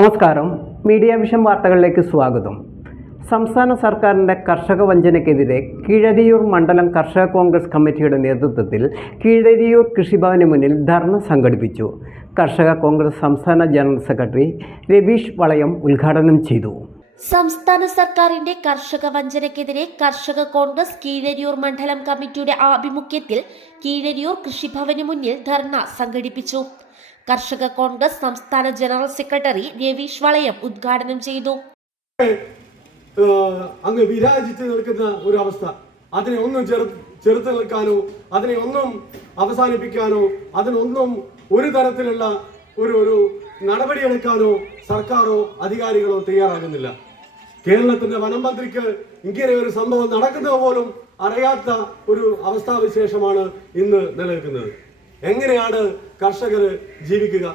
നമസ്കാരം. Media vision വാർത്തകളിലേക്ക് സ്വാഗതം. സംസ്ഥാന സർക്കാരിൻ്റെ കർഷക വഞ്ചനയ്ക്കെതിരെ കീഴരിയൂർ മണ്ഡലം കർഷക കോൺഗ്രസ് കമ്മിറ്റിയുടെ നേതൃത്വത്തിൽ കീഴരിയൂർ കൃഷിഭവന് മുന്നിൽ ധർണ സംഘടിപ്പിച്ചു. കർഷക കോൺഗ്രസ് സംസ്ഥാന ജനറൽ സെക്രട്ടറി രവീഷ് വളയം ഉദ്ഘാടനം ചെയ്തു. സംസ്ഥാന സർക്കാരിന്റെ കർഷക വഞ്ചനയ്ക്കെതിരെ കർഷക കോൺഗ്രസ് കീഴരിയൂർ മണ്ഡലം കമ്മിറ്റിയുടെ ആഭിമുഖ്യത്തിൽ കീഴരിയൂർ കൃഷിഭവന് മുന്നിൽ ധർണ സംഘടിപ്പിച്ചു. കർഷക കോൺഗ്രസ് സംസ്ഥാന ജനറൽ സെക്രട്ടറി രവീഷ് വളയം ഉദ്ഘാടനം ചെയ്തു. അങ്ങ് വിരാജിച്ച് നിൽക്കുന്ന ഒരു അവസ്ഥ, അതിനെ ഒന്നും ചെറുത്ത് നിൽക്കാനോ അതിനെ ഒന്നും അവസാനിപ്പിക്കാനോ അതിനൊന്നും ഒരു തരത്തിലുള്ള ഒരു നടപടിയെടുക്കാനോ സർക്കാരോ അധികാരികളോ തയ്യാറാകുന്നില്ല. കേരളത്തിന്റെ വനം മന്ത്രിക്ക് ഇങ്ങനെ ഒരു സംഭവം നടക്കുന്നത് പോലും അറിയാത്ത ഒരു അവസ്ഥാവിശേഷമാണ് ഇന്ന് നിലനിൽക്കുന്നത്. എങ്ങനെയാണ് കർഷകർ ജീവിക്കുക?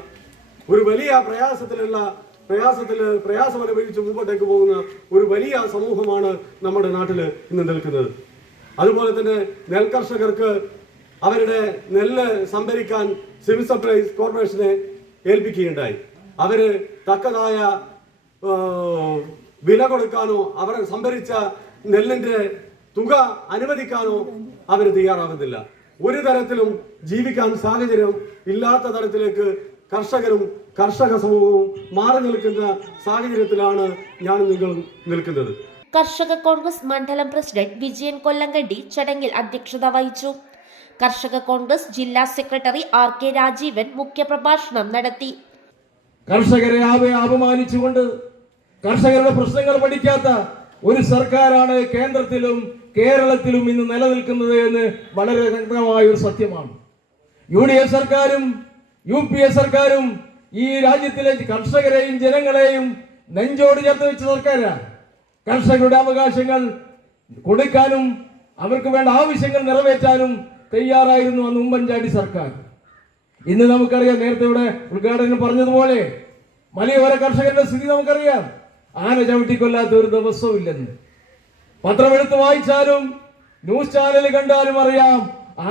ഒരു വലിയ പ്രയാസം അനുഭവിച്ച് മുമ്പോട്ടേക്ക് പോകുന്ന ഒരു വലിയ സമൂഹമാണ് നമ്മുടെ നാട്ടിൽ ഇന്ന് നിൽക്കുന്നത്. അതുപോലെ തന്നെ നെൽകർഷകർക്ക് അവരുടെ നെല്ല് സംഭരിക്കാൻ സിവിൽ സപ്ലൈസ് കോർപ്പറേഷനെ ഏൽപ്പിക്കുകയുണ്ടായി. അവര് തക്കതായ വില കൊടുക്കാനോ അവർ സംഭരിച്ച നെല്ലിന്റെ തുക അനുവദിക്കാനോ അവർ തയ്യാറാകുന്നില്ല. ഒരു തരത്തിലും ജീവിക്കാൻ സാഹചര്യം ഇല്ലാത്ത തരത്തിലേക്ക് കർഷകരും കർഷക സമൂഹവും മാറി നിൽക്കുന്ന സാഹചര്യത്തിലാണ് ഞാൻ നിങ്ങൾ നിൽക്കുന്നത്. കർഷക കോൺഗ്രസ് മണ്ഡലം പ്രസിഡന്റ് വിജയൻ കൊല്ലങ്കണ്ടി ചടങ്ങിൽ അധ്യക്ഷത വഹിച്ചു. കർഷക കോൺഗ്രസ് ജില്ലാ സെക്രട്ടറി ആർ കെ രാജീവൻ മുഖ്യപ്രഭാഷണം നടത്തി. കർഷകരെ അപമാനിച്ചുകൊണ്ട് കർഷകരുടെ പ്രശ്നങ്ങൾ പഠിക്കാത്ത ഒരു സർക്കാരാണ് കേന്ദ്രത്തിലും കേരളത്തിലും ഇന്ന് നിലനിൽക്കുന്നത് എന്ന് വളരെ വ്യക്തമായ ഒരു സത്യമാണ്. UDF സർക്കാരും UPA സർക്കാരും ഈ രാജ്യത്തിലെ കർഷകരെയും ജനങ്ങളെയും നെഞ്ചോട് ചേർത്ത് വെച്ച സർക്കാരാണ്. കർഷകരുടെ അവകാശങ്ങൾ കൊടുക്കാനും അവർക്ക് വേണ്ട ആവശ്യങ്ങൾ നിറവേറ്റാനും തയ്യാറായിരുന്നു അന്ന് ഉമ്മൻചാണ്ടി സർക്കാർ. ഇന്ന് നമുക്കറിയാം, നേരത്തെ ഇവിടെ ഉദ്ഘാടനം പറഞ്ഞതുപോലെ മലയോര കർഷകരുടെ സ്ഥിതി നമുക്കറിയാം. ആന ചവിട്ടിക്കൊല്ലാത്ത ഒരു ദിവസവും ഇല്ലെന്ന് പത്രമെടുത്ത് വായിച്ചാലും ന്യൂസ് ചാനൽ കണ്ടാലും അറിയാം.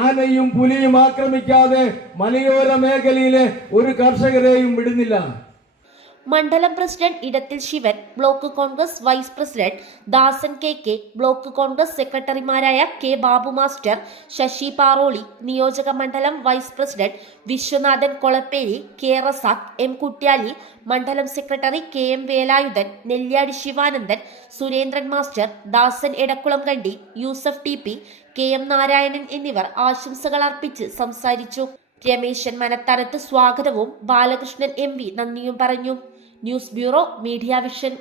ആനയും പുലിയും ആക്രമിക്കാതെ മലയോര മേഖലയിലെ ഒരു കർഷകരെയും വിടുന്നില്ല. മണ്ഡലം president Edathil Sivan, block Congress vice president Dasan KK, block Congress സെക്രട്ടറിമാരായ K ബാബു മാസ്റ്റർ, ശശി പാറോളി, നിയോജക മണ്ഡലം vice president Viswanathan Kolapperi, K Razak, M Kuttiali, മണ്ഡലം secretary KM Velayudhan, Nelliyadi Sivanandan, Surendran master, Dasan Edakkulamkandi, Yusuf TP, KM Narayanan എന്നിവർ ആശംസകൾ അർപ്പിച്ച് സംസാരിച്ചു. രമേശൻ മനത്താനത്ത് സ്വാഗതവും ബാലകൃഷ്ണൻ MV നന്ദിയും പറഞ്ഞു. News bureau, media vision.